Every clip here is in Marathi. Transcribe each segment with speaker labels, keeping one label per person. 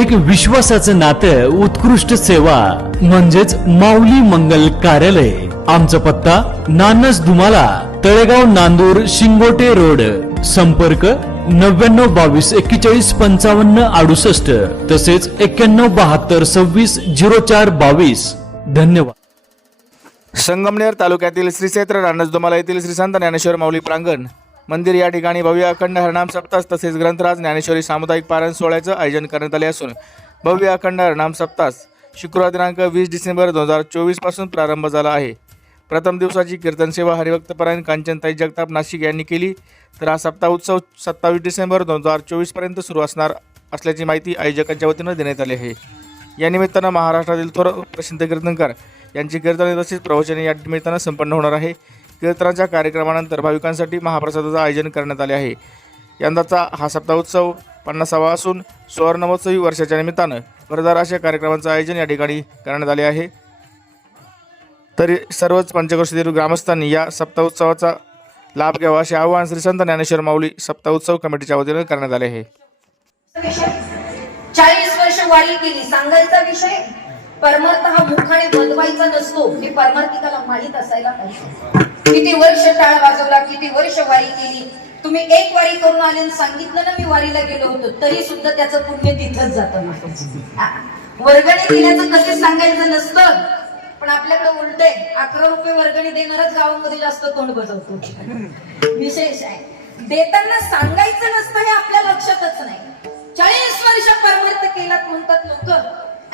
Speaker 1: एक विश्वासाचं नातं उत्कृष्ट सेवा म्हणजेच माऊली मंगल कार्यालय. आमचा पत्ता नानस दुमाला तळेगाव नांदूर शिंगोटे रोड. संपर्क नव्याण्णव बावीस एक्केचाळीस पंचावन्न अडुसष्ट. तसेच एक्क्याण्णव बहात्तर सव्वीस झिरो चार बावीस. धन्यवाद.
Speaker 2: संगमनेर तालुक्यातील श्री क्षेत्र रानसदोमाला येथील श्री संत ज्ञानेश्वर माऊली प्रांगण. मंदिर या ठिकाणी भव्य अखंड हरनाम सप्तास तसेच ग्रंथराज ज्ञानेश्वरी सामुदायिक पारायण सोहळ्याचं आयोजन करण्यात आले असून भव्य अखंड हरनाम सप्तास शुक्रवार दिनांक वीस डिसेंबर दोन हजार चोवीसपासून प्रारंभ झाला आहे. प्रथम दिवसाची कीर्तन सेवा हरिभक्तपरायण कांचनताई जगताप नाशिक यांनी केली. तर हा सप्ताह उत्सव सत्तावीस डिसेंबर दोन हजार चोवीसपर्यंत सुरू असणार असल्याची माहिती आयोजकांच्या वतीनं देण्यात आली आहे. या निमित्तानं महाराष्ट्रातील थोर प्रसिद्ध कीर्तनकार यांची कीर्तने तसेच प्रवचने या निमित्तानं संपन्न होणार आहे. कीर्तनाच्या कार्यक्रमानंतर भाविकांसाठी महाप्रसादाचं आयोजन करण्यात आले आहे. यंदाचा हा सप्ताह उत्सव पन्नासावा असून सुवर्णमहोत्सवी वर्षाच्या निमित्तानं भरदार अशा कार्यक्रमांचं आयोजन या ठिकाणी करण्यात आले आहे. तरी सर्वच पंचक्रोशीतील ग्रामस्थांनी या सप्ताह उत्सवाचा लाभ घ्यावा असे आवाहन श्री संत ज्ञानेश्वर माऊली सप्ताह उत्सव कमिटीच्या वतीनं करण्यात आले आहे.
Speaker 3: चाळीस वर्ष वारी केली सांगायचा विषय? परमार्थ हा मुखाने बदवायचा नसतो हे परमार्थिकाला माहीत असायला पाहिजे. किती वर्ष टाळ वाजवला किती वर्ष वारी केली. तुम्ही एक वारी करून आले सांगितलं ना मी वारीला गेलो होतो तरी सुद्धा त्याचं पुण्य तिथंच जात वर्गणी दिल्याचं कसे सांगायचं नसतं पण आपल्याकडे उलट आहे अकरा रुपये वर्गणी देणारच गावामध्ये जास्त तोंड बजवतो. विशेष आहे. देताना सांगायचं नसतं हे आपल्या लक्षातच नाही. चाळीस वर्ष परमार्थ केलात म्हणतात लोक.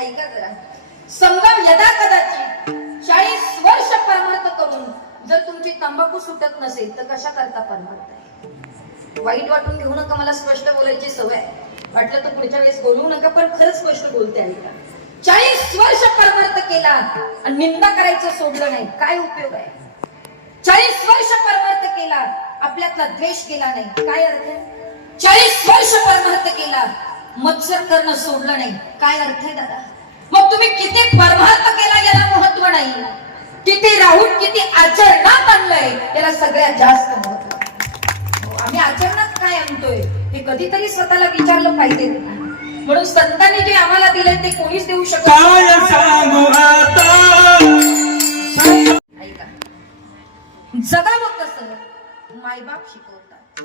Speaker 3: ऐका जरा. संगम यदा कदाचित चाळीस वर्ष परमार्थ करून जर तुमची तंबाखू सुटत नसेल तर कशा करता परमार्थ? वाईट वाटून घेऊ नका मला स्पष्ट बोलायची सवय वाटलं तर पुढच्या वेळेस बोलू नका पण खरंच स्पष्ट बोलते आहे का? चाळीस वर्ष परमार्थ केला आणि निंदा करायचं सोडलं नाही काय उपयोग आहे? चाळीस वर्ष परमार्थ केला आपल्यातला द्वेष केला नाही काय अर्थ आहे? चाळीस वर्ष परमार्थ केला मत्सर करणं सोडलं नाही काय अर्थ आहे दादा? मग तुम्ही किती परमार्थ केला याला महत्त्व नाही. किती राहून किती आचरणात आणलंय याला सगळ्यात जास्त महत्त्व. हो, आम्ही आचरणात काय आणतोय? हे कधीतरी स्वतःला विचारलं पाहिजे. म्हणून संतांनी जे आम्हाला दिलंय ते कोणीच देऊ शकत जगावं कसं? मायबाप शिकवतात.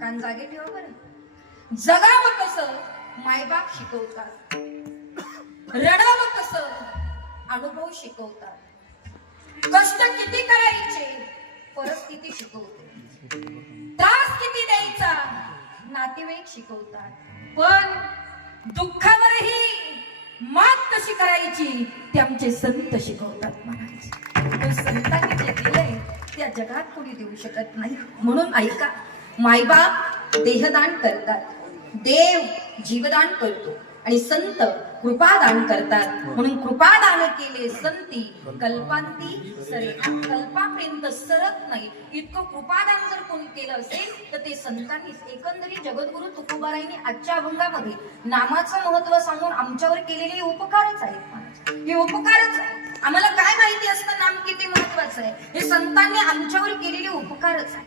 Speaker 3: कान जागे ठेवा बरं. जगावं कसं? मायबाप शिकवतात. रडावं कसं? अनुभव शिकवतात. कष्ट किती करायचे परिस्थिती शिकवते. त्रास किती द्यायचा नातेवाईक शिकवतात. पण दुःखावरही मात कशी करायची ते आमचे संत शिकवतात म्हणायचे. संतांनी जे दिलंय त्या जगात कोणी देऊ शकत नाही. म्हणून ऐका मायबाप देहदान करतात. देव जीवदान करतो. आणि संत कृपादान करतात. म्हणून कृपादान केले संती कल्पांती सरे कल्पापर्यंत सरत नाही. इतकं कृपादान जर कोणी केलं असेल तर ते संतांनीच. एकंदरीत जगद्गुरु तुकोबारायांनी आजच्या अभंगामध्ये नामाचं महत्त्व सांगून आमच्यावर केलेले हे उपकारच आहेत. हे उपकारच आहे आम्हाला काय माहिती असतं नाम किती महत्वाचं आहे? हे संतांनी आमच्यावर केलेले उपकारच आहे